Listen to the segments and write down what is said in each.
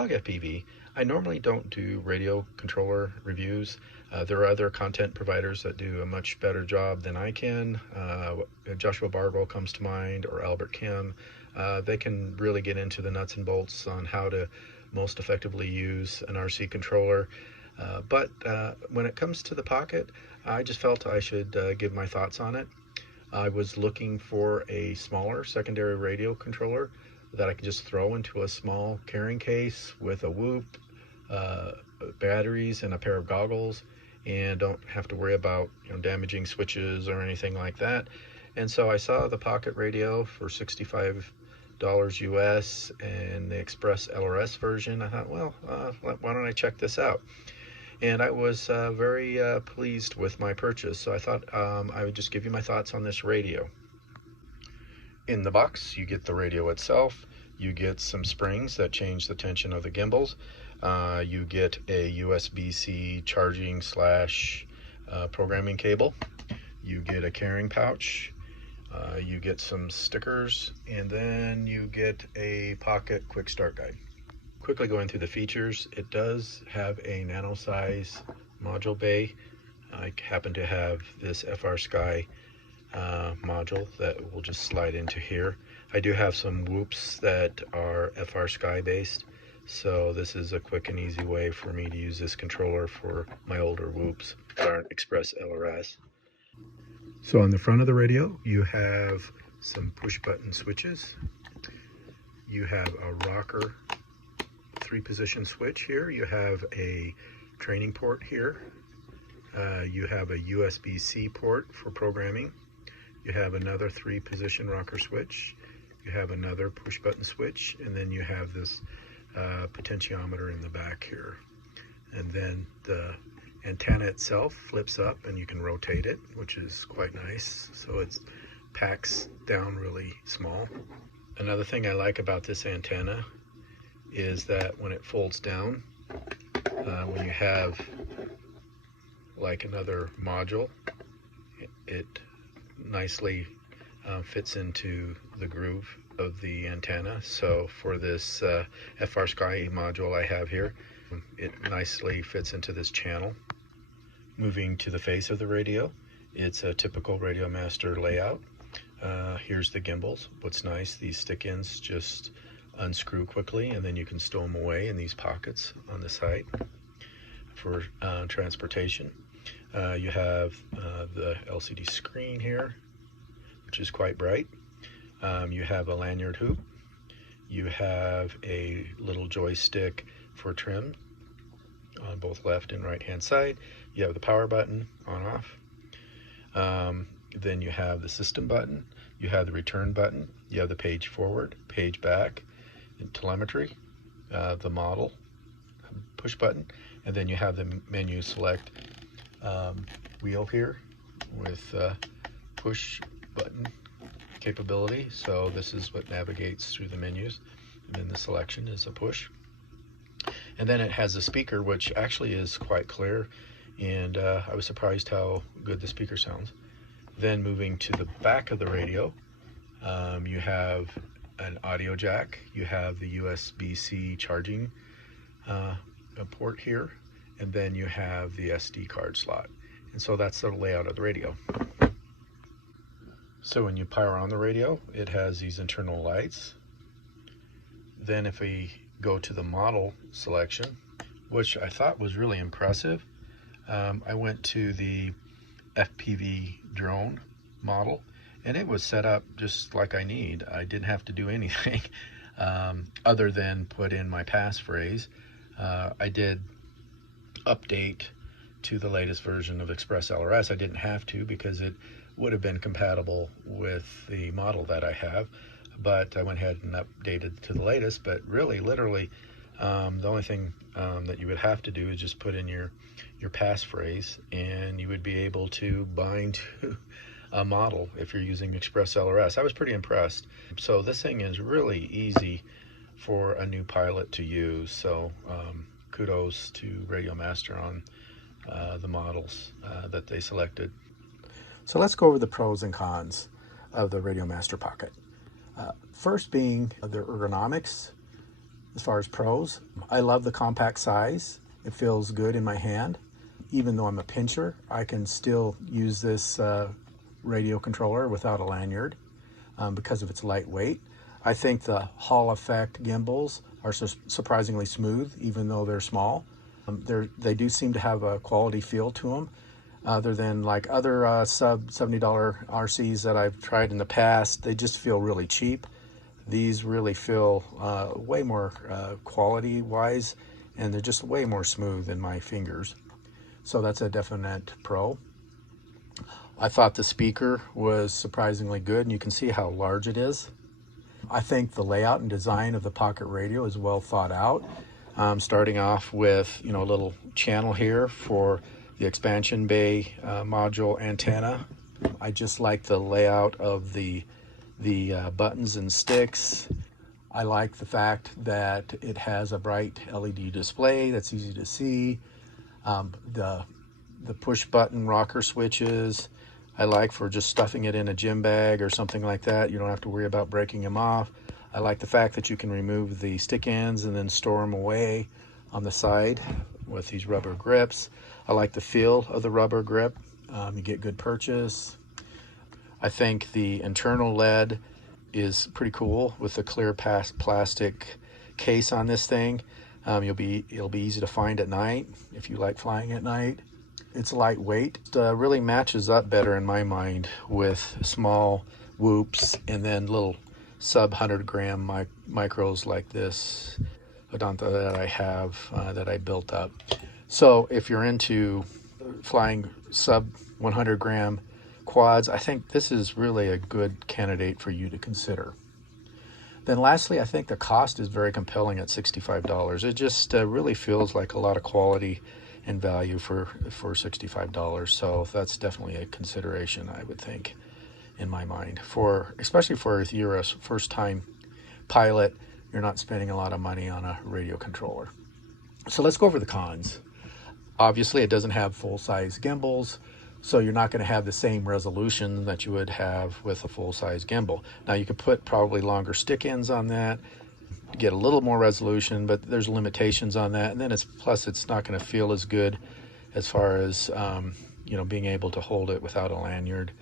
Slug FPV. I normally don't do radio controller reviews. There are other content providers that do a much better job than I can. Joshua Bargle comes to mind, or Albert Kim. They can really get into the nuts and bolts on how to most effectively use an RC controller. But when it comes to the Pocket, I just felt I should give my thoughts on it. I was looking for a smaller secondary radio controller that I could just throw into a small carrying case with a whoop, batteries, and a pair of goggles, and don't have to worry about damaging switches or anything like that. And so I saw the Pocket Radio for $65 US and the Express LRS version. I thought, well, why don't I check this out? And I was very pleased with my purchase, so I thought I would just give you my thoughts on this radio. In the box, you get the radio itself, you get some springs that change the tension of the gimbals, you get a USB-C charging / programming cable, you get a carrying pouch, you get some stickers, and then you get a Pocket quick start guide. Quickly going through the features, it does have a nano size module bay. I happen to have this FR Sky module that will just slide into here. I do have some whoops that are FR Sky based, so this is a quick and easy way for me to use this controller for my older whoops that aren't Express LRS. So on the front of the radio, you have some push button switches. You have a rocker 3-position switch here. You have a training port here. You have a USB-C port for programming. You have another 3-position rocker switch. You have another push button switch, and then you have this potentiometer in the back here. And then the antenna itself flips up and you can rotate it, which is quite nice. So it packs down really small. Another thing I like about this antenna is that when it folds down, when you have like another module, it nicely fits into the groove of the antenna. So for this FR Sky module I have here, it nicely fits into this channel. Moving to the face of the radio, it's a typical RadioMaster layout. Here's the gimbals. What's nice, these stick-ins just unscrew quickly, and then you can stow them away in these pockets on the side for transportation. You have the LCD screen here, which is quite bright. You have a lanyard hoop. You have a little joystick for trim on both left and right hand side. You have the power button on off. Then you have the system button. You have the return button. You have the page forward, page back, and telemetry, the model push button, and then you have the menu select wheel here with push button capability. So this is what navigates through the menus, and then the selection is a push. And then it has a speaker, which actually is quite clear, and I was surprised how good the speaker sounds. Then moving to the back of the radio, you have an audio jack, you have the USB-C charging port here, and then you have the SD card slot. And so that's the layout of the radio. So when you power on the radio, it has these internal lights. Then if we go to the model selection, which I thought was really impressive, I went to the FPV drone model, and it was set up just like I need. I didn't have to do anything other than put in my passphrase. I did update to the latest version of Express LRS. I didn't have to because it would have been compatible with the model that I have, but I went ahead and updated to the latest. But really, literally, the only thing that you would have to do is just put in your passphrase, and you would be able to bind to a model if you're using Express LRS. I was pretty impressed. So this thing is really easy for a new pilot to use. So kudos to RadioMaster on the models that they selected. So let's go over the pros and cons of the RadioMaster Pocket. First being the ergonomics. As far as pros, I love the compact size. It feels good in my hand. Even though I'm a pincher, I can still use this radio controller without a lanyard because of its lightweight. I think the Hall effect gimbals are surprisingly smooth, even though they're small. They do seem to have a quality feel to them, other than like other sub $70 RCs that I've tried in the past. They just feel really cheap. These really feel way more quality-wise, and they're just way more smooth in my fingers. So that's a definite pro. I thought the speaker was surprisingly good, and you can see how large it is. I think the layout and design of the Pocket Radio is well thought out. Starting off with, a little channel here for the expansion bay module antenna. I just like the layout of the buttons and sticks. I like the fact that it has a bright LED display that's easy to see. The push button rocker switches I like for just stuffing it in a gym bag or something like that. You don't have to worry about breaking them off. I like the fact that you can remove the stick ends and then store them away on the side with these rubber grips. I like the feel of the rubber grip. You get good purchase. I think the internal LED is pretty cool with the clear plastic case on this thing. It'll be easy to find at night if you like flying at night. It's lightweight. It really matches up better in my mind with small whoops and then little sub 100 gram micros like this Odonta that I have that I built up. So if you're into flying sub 100 gram quads, I think this is really a good candidate for you to consider. Then lastly, I think the cost is very compelling at $65. It just really feels like a lot of quality and value for $65. So that's definitely a consideration, I would think, in my mind. Especially for if you're a first-time pilot, you're not spending a lot of money on a radio controller. So let's go over the cons. Obviously, it doesn't have full-size gimbals, so you're not going to have the same resolution that you would have with a full-size gimbal. Now, you could put probably longer stick ends on that, get a little more resolution, but there's limitations on that. And then plus it's not going to feel as good as far as being able to hold it without a lanyard.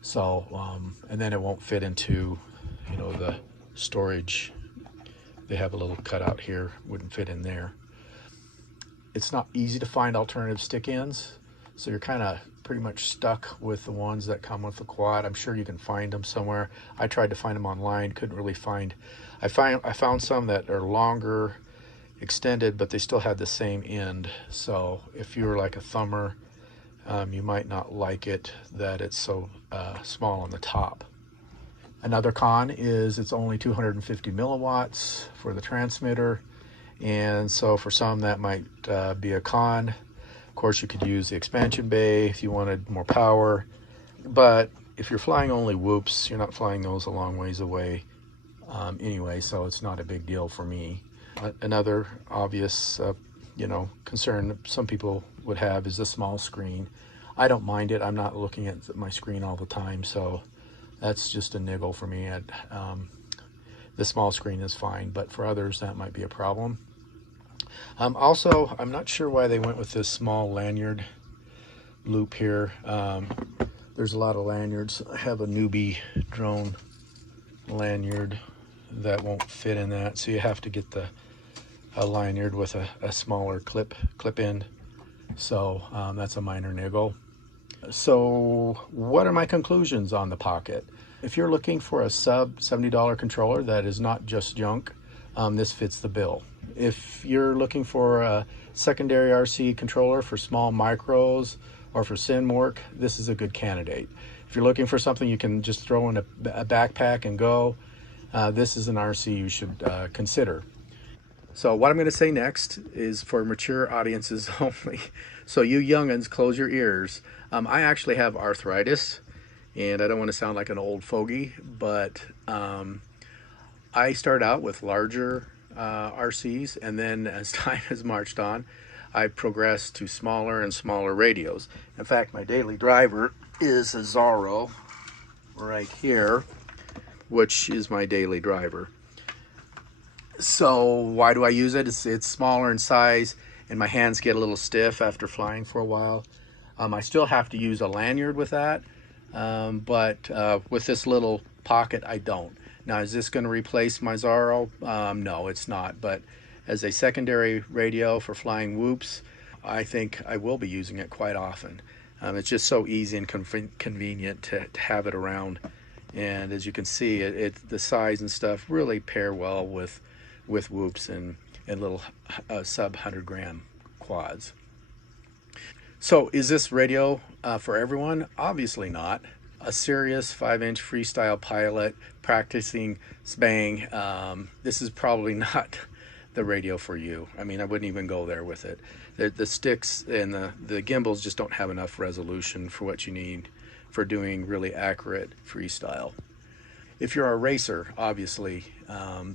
So and then it won't fit into the storage. They have a little cutout here, wouldn't fit in there. It's not easy to find alternative stick ends, so you're kind of pretty much stuck with the ones that come with the quad. I'm sure you can find them somewhere. I tried to find them online, couldn't really find. I found some that are longer, extended, but they still had the same end. So if you're like a thumber, you might not like it that it's so small on the top. Another con is it's only 250 milliwatts for the transmitter, and so for some that might be a con. Of course, you could use the expansion bay if you wanted more power, but if you're flying only whoops, you're not flying those a long ways away anyway, so it's not a big deal for me. Another obvious concern some people would have is the small screen. I don't mind it. I'm not looking at my screen all the time, so that's just a niggle for me. The small screen is fine, but for others that might be a problem. Also, I'm not sure why they went with this small lanyard loop here. There's a lot of lanyards. I have a newbie drone lanyard that won't fit in that, so you have to get a lanyard with a smaller clip end. So that's a minor niggle. So what are my conclusions on the Pocket? If you're looking for a sub $70 controller that is not just junk, this fits the bill. If you're looking for a secondary RC controller for small micros or for sim work, this is a good candidate. If you're looking for something you can just throw in a backpack and go, this is an RC you should consider. So what I'm going to say next is for mature audiences only. So you young'uns, close your ears. I actually have arthritis, and I don't want to sound like an old fogey, but I started out with larger RCs, and then as time has marched on, I progressed to smaller and smaller radios. In fact, my daily driver is a Zorro right here, which is my daily driver. So why do I use it? It's smaller in size, and my hands get a little stiff after flying for a while. I still have to use a lanyard with that, but with this little pocket, I don't. Now, is this going to replace my Zorro? No, it's not. But as a secondary radio for flying whoops, I think I will be using it quite often. It's just so easy and convenient to have it around. And as you can see, the size and stuff really pair well with whoops and little sub 100-gram quads. So is this radio for everyone? Obviously not. A serious 5-inch freestyle pilot practicing spang, this is probably not the radio for you. I mean, I wouldn't even go there with it. The sticks and the gimbals just don't have enough resolution for what you need for doing really accurate freestyle. If you're a racer, obviously,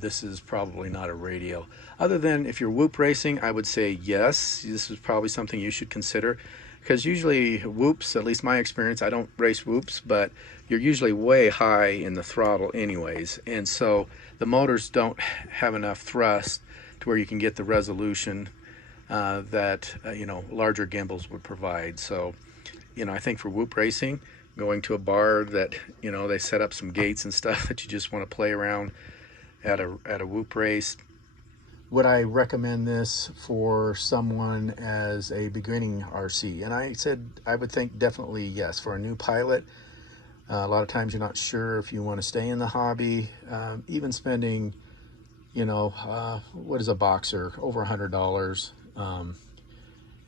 this is probably not a radio. Other than if you're whoop racing, I would say yes, this is probably something you should consider. Because usually whoops, at least my experience, I don't race whoops, but you're usually way high in the throttle anyways. And so the motors don't have enough thrust to where you can get the resolution that larger gimbals would provide. So, I think for whoop racing, going to a bar that they set up some gates and stuff that you just want to play around at a whoop race. Would I recommend this for someone as a beginning RC? And I said I would think definitely yes. For a new pilot, a lot of times you're not sure if you want to stay in the hobby. Even spending, what is a boxer? Over $100. And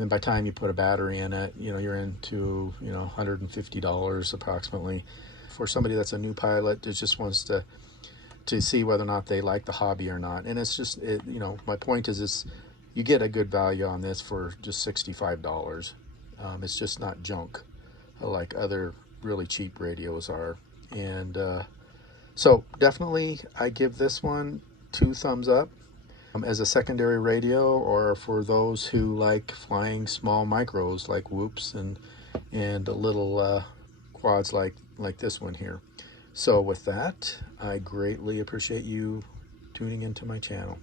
then by the time you put a battery in it, you're into, $150 approximately. For somebody that's a new pilot that just wants to see whether or not they like the hobby or not. And it's just, my point is you get a good value on this for just $65. It's just not junk like other really cheap radios are. And so definitely I give this one 2 thumbs up. As a secondary radio, or for those who like flying small micros like whoops and little quads like this one here. So with that, I greatly appreciate you tuning into my channel.